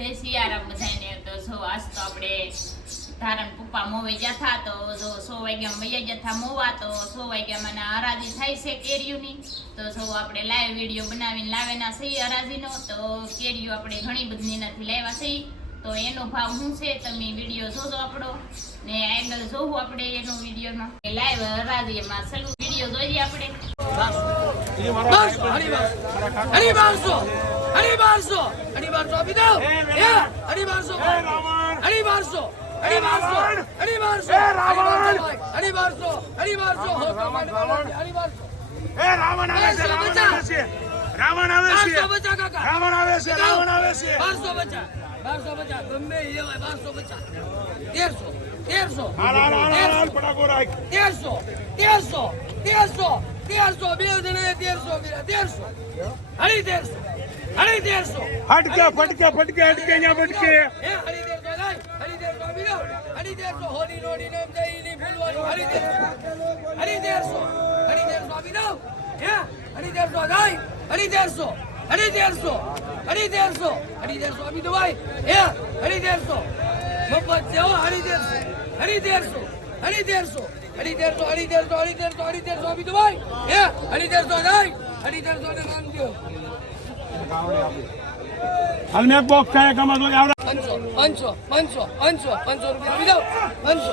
જય સિયારામ બધાને. તો જો આજ તો આપણે ધારણ પપ્પા મોવે જતા તો જો 100 વાગ્યા મૈયા જતા મોવા તો 100 વાગ્યા મને હરાજી થાય છે કેરીઓની. તો જો આપણે લાઈવ વિડીયો બનાવીને લાવેના છીએ હરાજીનો. તો કેરીઓ આપણે ઘણી બધી એનાથી લાવ્યા છીએ. તો એનો ભાવ શું છે તમે વિડીયો જોજો આપણો ને આગળ જોવું આપણે એનો વિડીયોમાં લાઈવ હરાજીમાં સલું વિડીયો જોઈએ આપણે. રાવણ આવે છે, રાવણ આવે છે, રાવણ આવે છે. 1250 ગમે એ લેવાય 1250 1300 બે જણે 1300 ફટકે ફટકે ફટકે હટકે ન્યા ફટકે હોલી નોડી નામ જઈની ફૂલવાનું 1300 આપી દો હે 1300 જાય 1300 આપી દો ભાઈ હે 1300 મફત છે હો 1300 આપી દો ભાઈ હે 1300 જાય 1300 ને નામ દો હાલ મેં બોક્સ કાય કમા તો આવડા 500 રૂપિયા આપી દો 500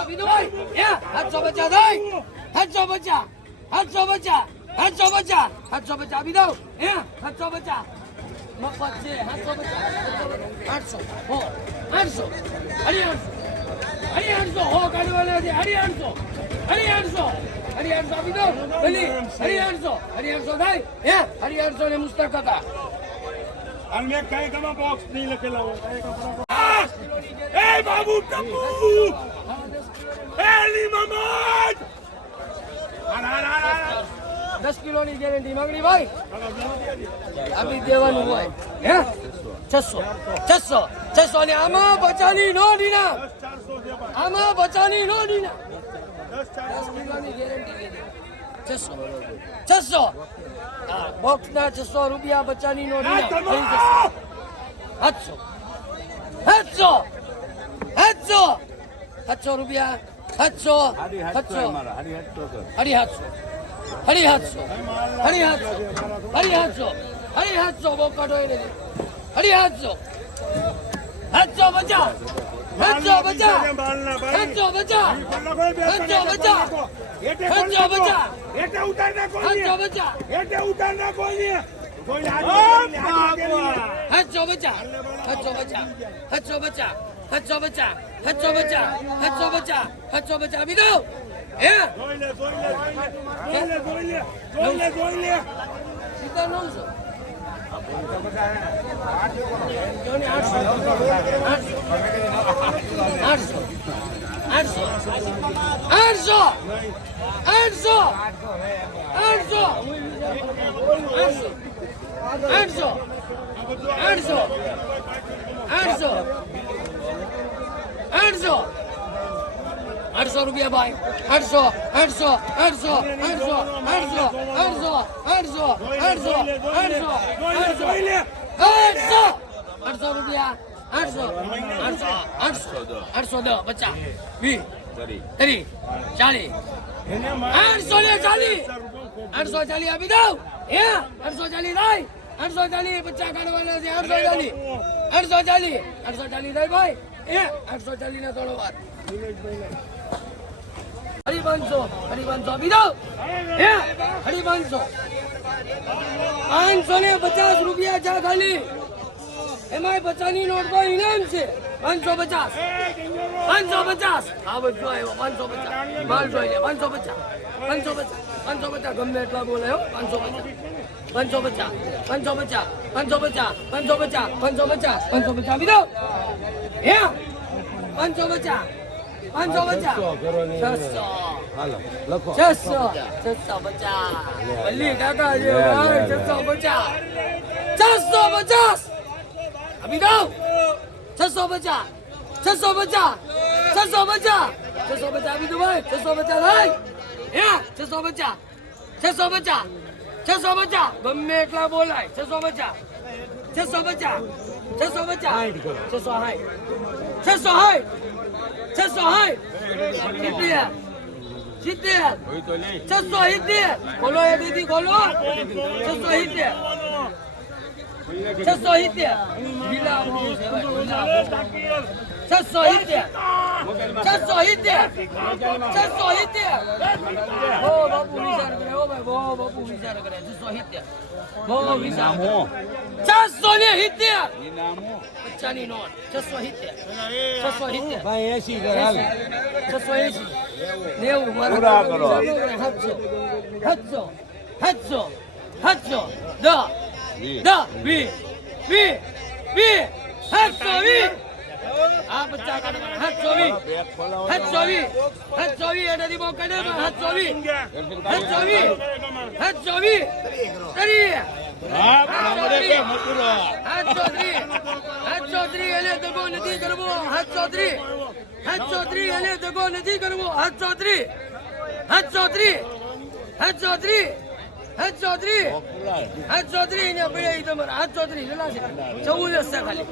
આપી દો ભાઈ 750 આપી દો હે 750 મફત છે 800 હો કાઢવાના છે 800 આપી દો ભલી 800 થાય હે 800 ને મુસ્તક હતા હાલ મેં કાય કમા બોક્સ નહીં લખેલા હોય એ બાબુ ટપુ એ લી મમદ 10 કિલોની ગેરંટી માંગણી ભાઈ આપી દેવાનું હોય હે 600 ને આમાં બચાની નો દીના 10 કિલોની ગેરંટી લીધી 600 બોક્સ ના 600 રૂપિયા બચાની નો દીના 700 રૂપિયા 700 બોકાટો એને 750 એટલે ઉતાર ના કોઈ એટલે ઉતાર ના કોઈ કોઈ આજ 750 આપી દો હે જોઈ લે સીધા 900 800 રૂપિયા ભાઈ 800 રૂપિયા 800 દો 50 20 30 40 840 આપી દો હે 840 થાય 840 50 કાઢવાના છે 840 થાય ભાઈ હે 840 ના થોડો વાત 500 આપી દો હે 500 550 રૂપિયા ચા ખાલી એમાં 50 ની નોટ તો ઇનામ છે 550 આ બધું આવ્યો 550 માલ જોઈ લે 550 ગમે એટલા બોલે હો 550 આપી દો હે 550 650 ભલી કાકા છે 650 આપી દો 650 650 આપી દો ભાઈ 650 ભાઈ હે 650 650 650 ગમે એટલા બોલાય 650 650 650 660 70 670 બોલો એ દીદી બોલો 670 670 બિલા બહુ છે ભાઈ બિલા બહુ 670 ઓ બાપુ વિચાર કરે ઓ ભાઈ બહુ બાપુ વિચાર કરે 670 બહુ વિચાર 670 બચ્ચાની નોટ 670 ભાઈ 80 કર હાલ 680 90 પૂરા કરો. 700 આ બચ્ચા કાઢવાના 720 એનાથી બહુ કાઢે 720 કરી હા બરાબર છે મકુરો 730 એને દગો નથી કરવો 730 એને દગો નથી કરવો 730 ને ભાઈ તમારા 730 લેલા છે 14 છે ખાલી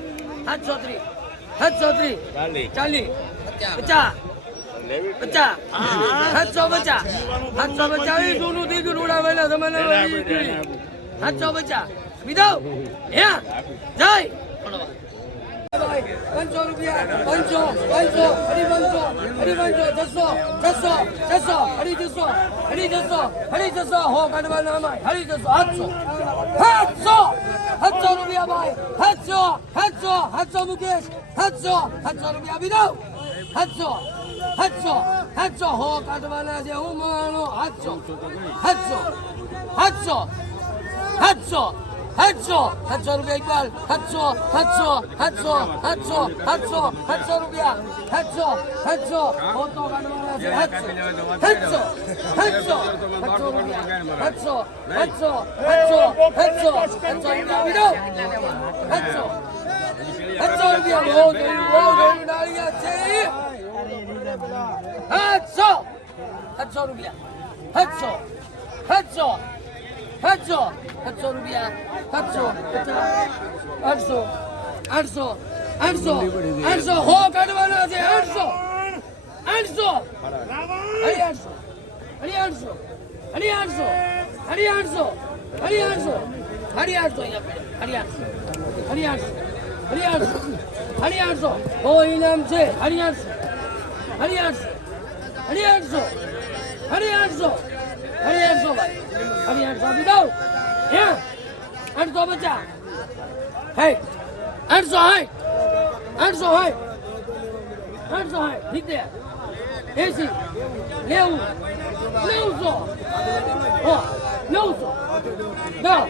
730 40 50 750 જૂનું દીકરું ઉડાવેલા તમે 750 વિદાવ હે જય 500 રૂપિયા 500 હો કાઢવાના અમાય 700 રૂપિયા ભાઈ 700 મુકેશ 700 રૂપિયા વિદાવ 700 હો કાઢવાના છે હું માનો 700 રૂપિયા ઇકબાલ 700 રૂપિયા 700 હો તો કાઢવાના છે 700 રૂપિયા 700 રૂપિયા વિદાવ 700 રૂપિયા બહુ જોયું ડાળિયા છે 700 રૂપિયા 700 રૂપિયા 800 હો કાઢવાના છે 800 હો ઇનામ છે 800 ભાઈ 800 આપી દઉં હે 850 હે 860 80 90 હો 900 10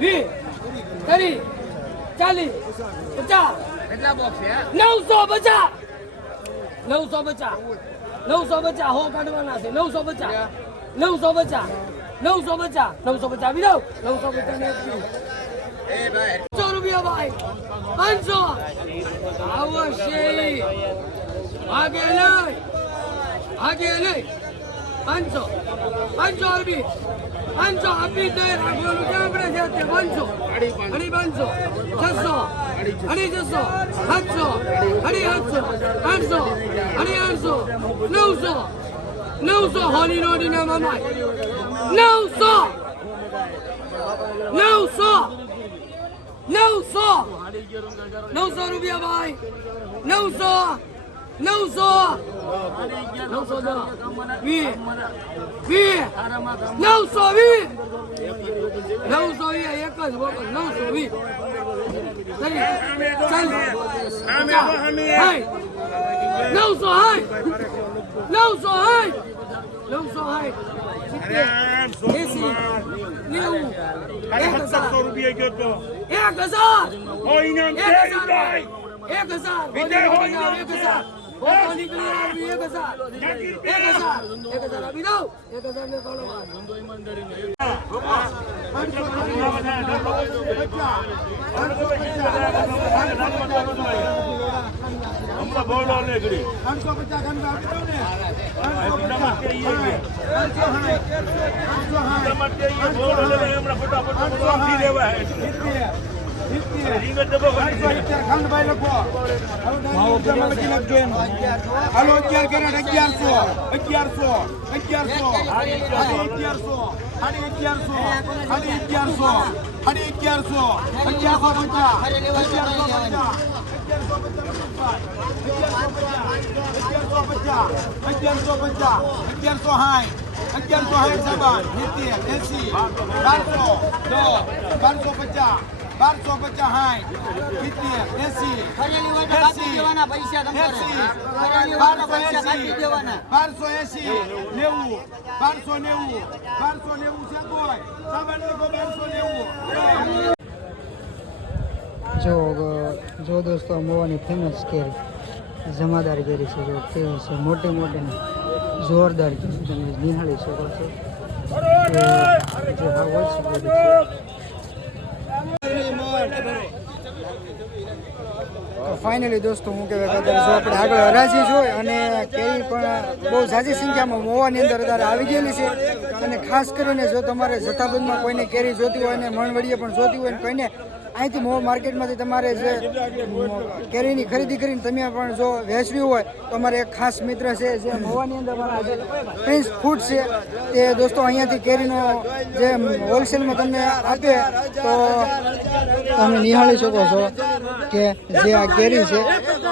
20 30 40 50 કેટલા બોક્સ છે 950 હો કાઢવાના છે 950 આપી દઉં 950 ને 100 રૂપિયા ભાઈ 500 આવશે આગે નહીં 500 અરબી 500 આપી દે રાખવાનું ક્યાં પડે છે અત્યારે 500 600 700 800 900 હોની નોડી ના મામા 900 રૂપિયા ભાઈ 900 રૂપિયા ગયો તો 1000 હો ઇનામ છે ભાઈ 1000 ફોટો નીકળી આવી 1000 આપી દઉં 1000 ને કોલો તો બોલો લેગડી 850 ખાંડ આપી દઉં ને ટમાટર એ 860 ટમાટર એ બોલો લે હમણાં ફટાફટ વાપરી દેવા હે રીંગણ ડબ્બો કરી દે ખાંડ ભાઈ લખો ભાવ લખી નાખજો એમ હાલો 11 કેરેટ 1100 જો દોસ્તો મોવાની ફેમસ કેરી જમાદાર કેરી છે જો કેવી છે મોટી મોટી ને જોરદાર કેરી તમે નિહાળી શકો છો જે ભાવ હોય છે તો ફાઇનલી દોસ્તો હું કહેવાય કે અત્યારે જો આપણે આગળ હરાજી જોઈ અને કેરી પણ બહુ ઝાઝી સંખ્યામાં મોવાની અંદર અત્યારે આવી ગયેલી છે અને ખાસ કરીને જો તમારે જથ્થાબંધમાં કોઈને કેરી જોતી હોય ને મણવડીએ પણ જોતી હોય ને કોઈને અહીંથી મોવા માર્કેટમાંથી તમારે જે કેરીની ખરીદી કરીને તમે પણ જો વેચવી હોય તો અમારે એક ખાસ મિત્ર છે જે મોવાની અંદર મારા જે પ્રિન્સ ફૂડ છે તે દોસ્તો અહીંયાથી કેરીનો જે હોલસેલમાં તમને આપે તો તમે નિહાળી શકો છો કે જે આ કેરી છે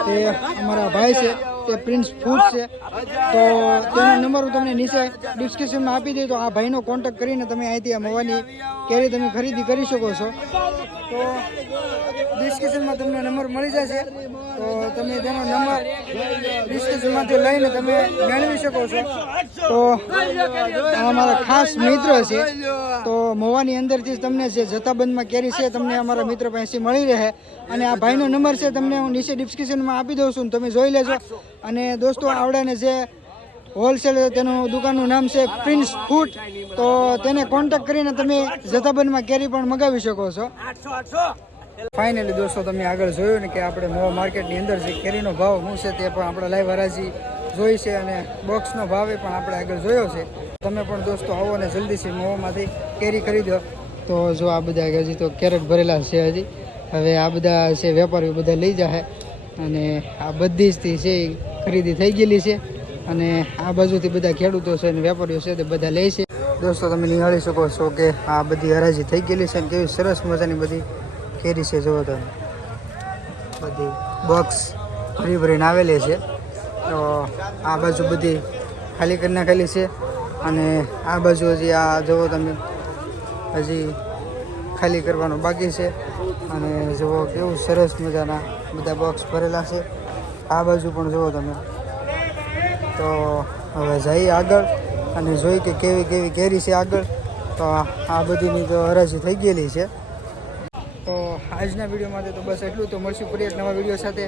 તે અમારા ભાઈ છે તે પ્રિન્સ ફૂડ છે તો તેનો નંબર હું તમને નીચે ડિસ્ક્રિપ્શનમાં આપી દઉં તો આ ભાઈનો કોન્ટેક્ટ કરીને તમે અહીંથી આ મોવાની કેરી તમે ખરીદી કરી શકો છો તો ડિસ્ક્રિપ્શનમાં તમને નંબર મળી જશે તો તમે તેનો નંબર ડિસ્ક્રિપ્શનમાંથી લઈને તમે મેળવી શકો છો તો આ અમારા ખાસ મિત્ર છે તો મોવાની અંદરથી તમને જે જથ્થાબંધમાં કેરી છે તમને અમારા મિત્ર પાસેથી મળી રહે અને આ ભાઈનો નંબર છે તમને હું નીચે ડિસ્ક્રિપ્શનમાં આપી દઉં છું તમે જોઈ લેજો અને દોસ્તો આવડાને જે હોલસેલ તેનું દુકાનનું નામ છે પ્રિન્સ ફૂડ તો તેને કોન્ટેક્ટ કરીને તમે જથ્થાબંધમાં કેરી પણ મગાવી શકો છો ફાઇનલી દોસ્તો તમે આગળ જોયું ને કે આપણે મોવા માર્કેટની અંદર જે કેરીનો ભાવ શું છે તે પણ આપણે લાઈવ હરાજી જોઈ છે અને બોક્સનો ભાવ પણ આપણે આગળ જોયો છે તમે પણ દોસ્તો આવો અને જલ્દીથી મોવામાંથી કેરી ખરીદો તો જો આ બધા હજી તો કેરેટ ભરેલા છે હજી હવે આ બધા છે વેપારીઓ બધા લઈ જાય અને આ બધી જ છે ખરીદી થઈ ગયેલી છે અને આ બાજુથી બધા ખેડૂતો છે અને વેપારીઓ છે તે બધા લે છે દોસ્તો તમે નિહાળી શકો છો કે આ બધી હરાજી થઈ ગયેલી છે અને કેવી સરસ મજાની બધી કેરી છે જુઓ તમે બધી બોક્સ ભરી ભરીને આવેલી છે તો આ બાજુ બધી ખાલી કરી નાખેલી છે અને આ બાજુ હજી આ જુઓ તમે હજી ખાલી કરવાનું બાકી છે અને જુઓ કેવું સરસ મજાના બધા બોક્સ ભરેલા છે આ બાજુ પણ જુઓ તમે તો હવે જઈએ આગળ અને જોઈ કે કેવી કેવી કેરી છે આગળ તો આ બધીની તો હરાજી થઈ ગયેલી છે તો આજના વિડીયોમાં તો બસ એટલું તો મળશું ફરી એક નવા વિડીયો સાથે